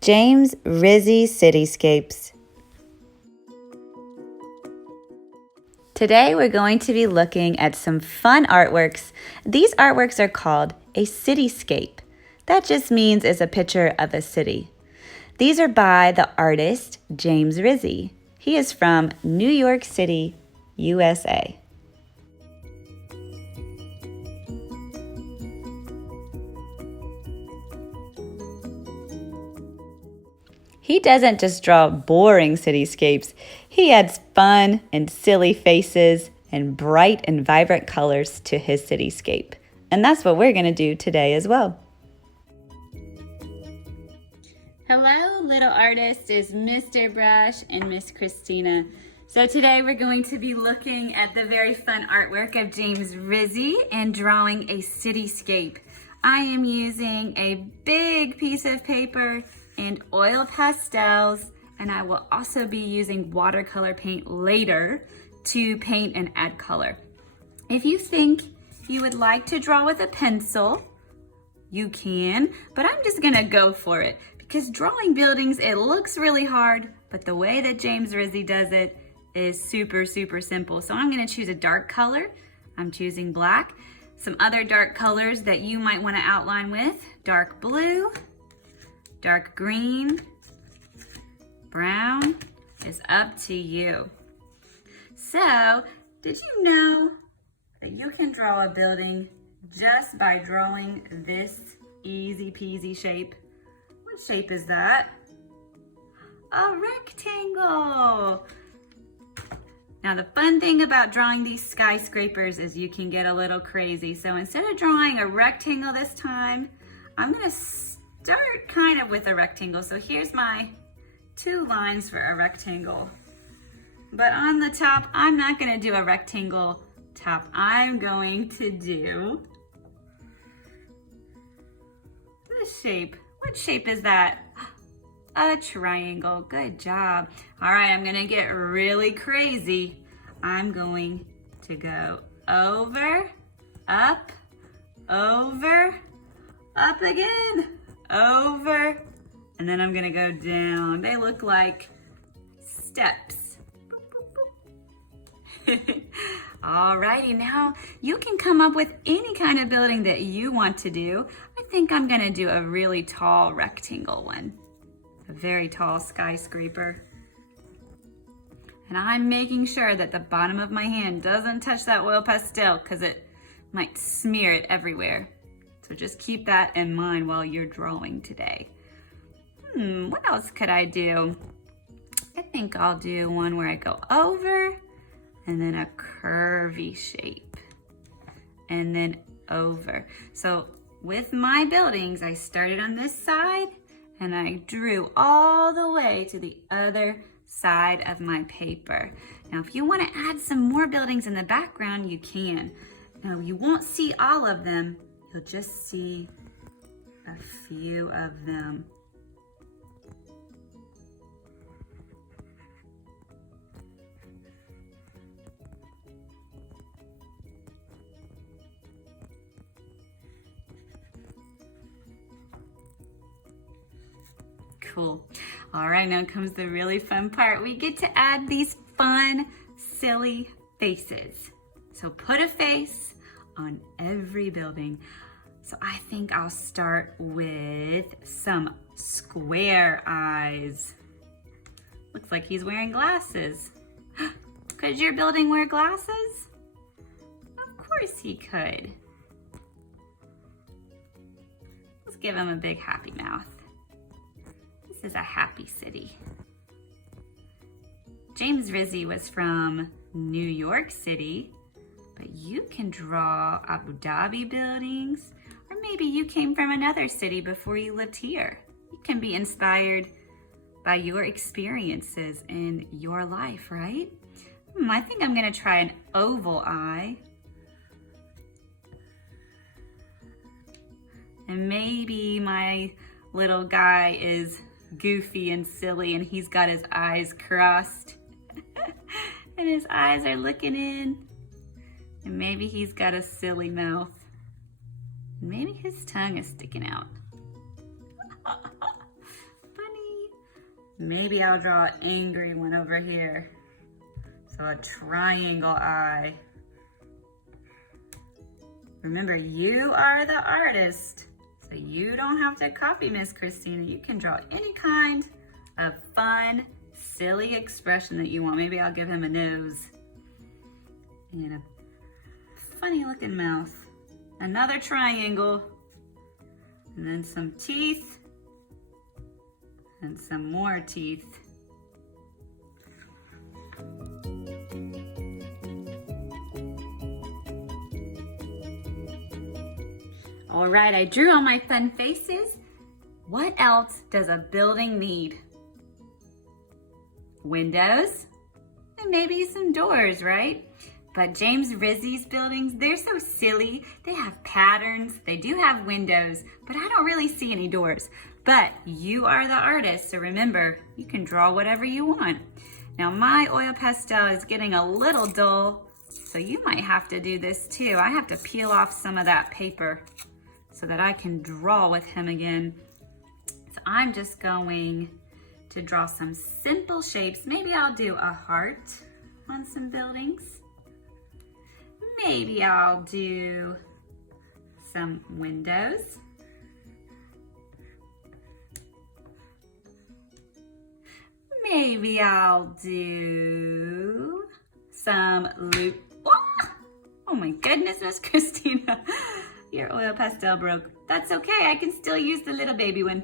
James Rizzi Cityscapes. Today we're going to be looking at some fun artworks. These artworks are called a cityscape. That just means it's a picture of a city. These are by the artist James Rizzi. He is from New York City, USA. He doesn't just draw boring cityscapes. He adds fun and silly faces and bright and vibrant colors to his cityscape. And that's what we're going to do today as well. Hello, little artists. It's Mr. Brush and Miss Christina. So today we're going to be looking at the very fun artwork of James Rizzi and drawing a cityscape. I am using a big piece of paper and oil pastels, and I will also be using watercolor paint later to paint and add color. If you think you would like to draw with a pencil, you can, but I'm just gonna go for it because drawing buildings, it looks really hard, but the way that James Rizzi does it is super, super simple. So I'm gonna choose a dark color. I'm choosing black. Some other dark colors that you might wanna outline with, dark blue, dark green, brown is up to you. So, did you know that you can draw a building just by drawing this easy peasy shape? What shape is that? A rectangle. Now the fun thing about drawing these skyscrapers is you can get a little crazy. So instead of drawing a rectangle this time, I'm gonna start kind of with a rectangle. So here's my 2 lines for a rectangle. But on the top, I'm not gonna do a rectangle top. I'm going to do this shape. What shape is that? A triangle. Good job. All right, I'm gonna get really crazy. I'm going to go over, up again, over, and then I'm gonna go down. They look like steps. Alrighty, now you can come up with any kind of building that you want to do. I think I'm gonna do a really tall rectangle one, a very tall skyscraper. And I'm making sure that the bottom of my hand doesn't touch that oil pastel because it might smear it everywhere. So just keep that in mind while you're drawing today. What else could I do? I think I'll do one where I go over and then a curvy shape and then over. So with my buildings, I started on this side and I drew all the way to the other side of my paper. Now, if you want to add some more buildings in the background, you can. Now, you won't see all of them. You'll just see a few of them. Cool. All right, now comes the really fun part. We get to add these fun, silly faces. So put a face on every building. So I think I'll start with some square eyes. Looks like he's wearing glasses. Could your building wear glasses? Of course he could. Let's give him a big happy mouth. This is a happy city. James Rizzi was from New York City, but you can draw Abu Dhabi buildings, or maybe you came from another city before you lived here. You can be inspired by your experiences in your life, right? I think I'm gonna try an oval eye. And maybe my little guy is goofy and silly and he's got his eyes crossed and his eyes are looking in, and maybe he's got a silly mouth. Maybe his tongue is sticking out. Funny Maybe I'll draw an angry one over here. So a triangle eye. Remember, you are the artist, so you don't have to copy Miss Christina. You can draw any kind of fun, silly expression that you want. Maybe I'll give him a nose and a funny looking mouth. Another triangle, and then some teeth, and some more teeth. All right, I drew all my fun faces. What else does a building need? Windows and maybe some doors, right? But James Rizzi's buildings, they're so silly. They have patterns, they do have windows, but I don't really see any doors. But you are the artist, so remember, you can draw whatever you want. Now my oil pastel is getting a little dull, so you might have to do this too. I have to peel off some of that paper so that I can draw with him again. So I'm just going to draw some simple shapes. Maybe I'll do a heart on some buildings. Maybe I'll do some windows. Maybe I'll do some loop. Oh my goodness, Miss Christina. Your oil pastel broke. That's okay, I can still use the little baby one.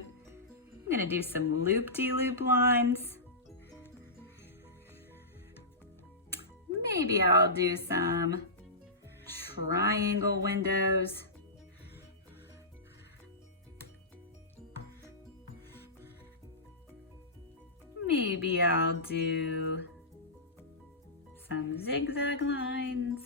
I'm gonna do some loop-de-loop lines. Maybe I'll do some triangle windows. Maybe I'll do some zigzag lines.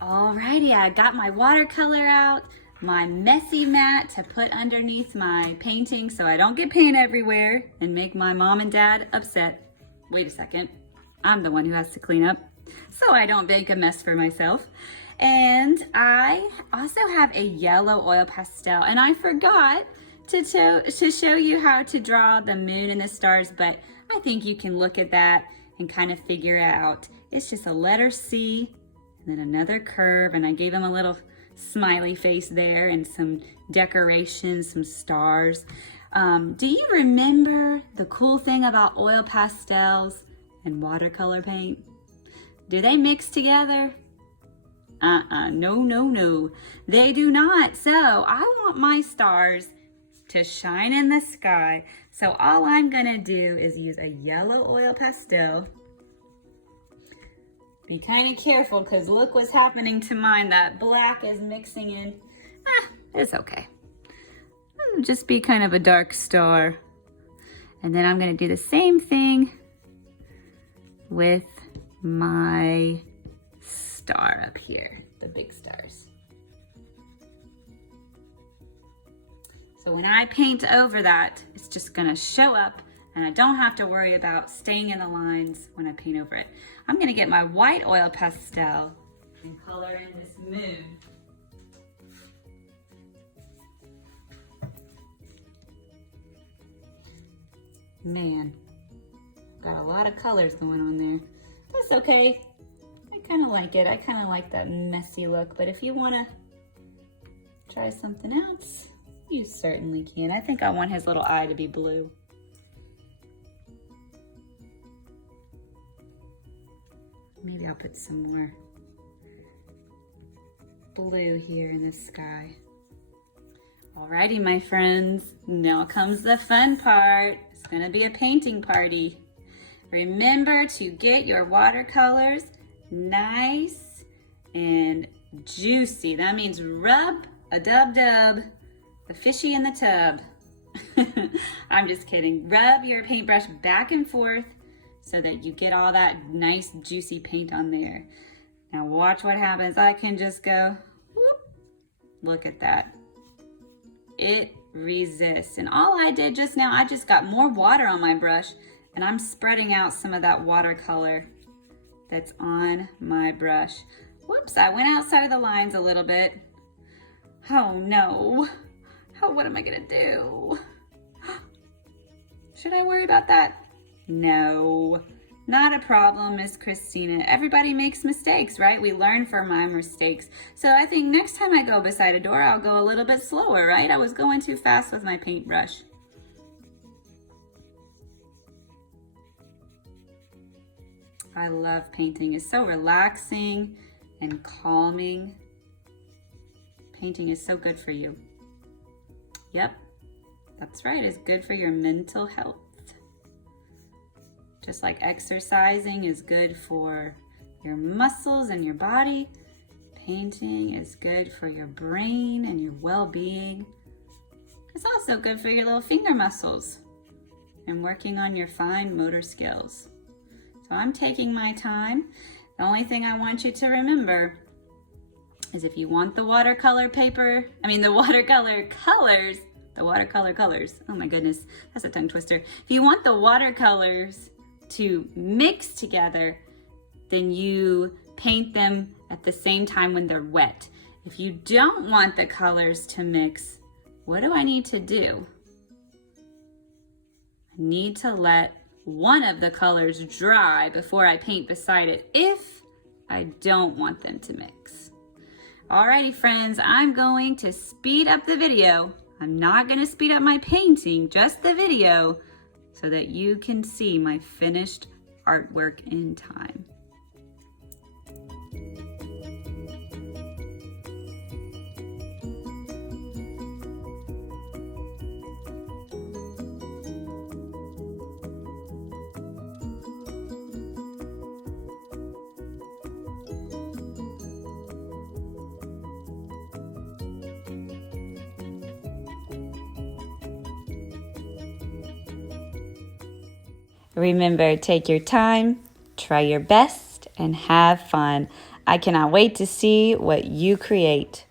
Alrighty, I got my watercolor out, my messy mat to put underneath my painting so I don't get paint everywhere and make my mom and dad upset. Wait a second, I'm the one who has to clean up so I don't make a mess for myself. And I also have a yellow oil pastel, and I forgot to show you how to draw the moon and the stars, but I think you can look at that and kind of figure it out. It's just a letter C and then another curve, and I gave him a little smiley face there and some decorations, some stars. Do you remember the cool thing about oil pastels and watercolor paint? Do they mix together? No, they do not. So I want my stars to shine in the sky. So all I'm gonna do is use a yellow oil pastel. Be kind of careful, because look what's happening to mine. That black is mixing in. It's okay. It'll just be kind of a dark star. And then I'm gonna do the same thing with my star up here, the big stars. So when I paint over that, it's just gonna show up, and I don't have to worry about staying in the lines when I paint over it. I'm gonna get my white oil pastel and color in this moon. Man, got a lot of colors going on there. That's okay. I kind of like it. I kind of like that messy look, but if you wanna try something else, you certainly can. I think I want his little eye to be blue. Maybe I'll put some more blue here in the sky. Alrighty, my friends, now comes the fun part. It's gonna be a painting party. Remember to get your watercolors nice and juicy. That means rub a dub-dub, a fishy in the tub. I'm just kidding. Rub your paintbrush back and forth so that you get all that nice juicy paint on there. Now watch what happens. I can just go, whoop. Look at that. It resists. And all I did just now, I just got more water on my brush, and I'm spreading out some of that watercolor that's on my brush. Whoops, I went outside of the lines a little bit. Oh no. What am I gonna do? Should I worry about that? No, not a problem, Miss Christina. Everybody makes mistakes, right? We learn from our mistakes. So I think next time I go beside a door, I'll go a little bit slower, right? I was going too fast with my paintbrush. I love painting. It's so relaxing and calming. Painting is so good for you. Yep, that's right. It's good for your mental health. Just like exercising is good for your muscles and your body, painting is good for your brain and your well-being. It's also good for your little finger muscles and working on your fine motor skills. So I'm taking my time. The only thing I want you to remember is if you want the watercolor colors, oh my goodness, that's a tongue twister. If you want the watercolors to mix together, then you paint them at the same time when they're wet. If you don't want the colors to mix, what do I need to do? I need to let one of the colors dry before I paint beside it if I don't want them to mix. Alrighty friends, I'm going to speed up the video. I'm not going to speed up my painting, just the video, so that you can see my finished artwork in time. Remember, take your time, try your best, and have fun. I cannot wait to see what you create.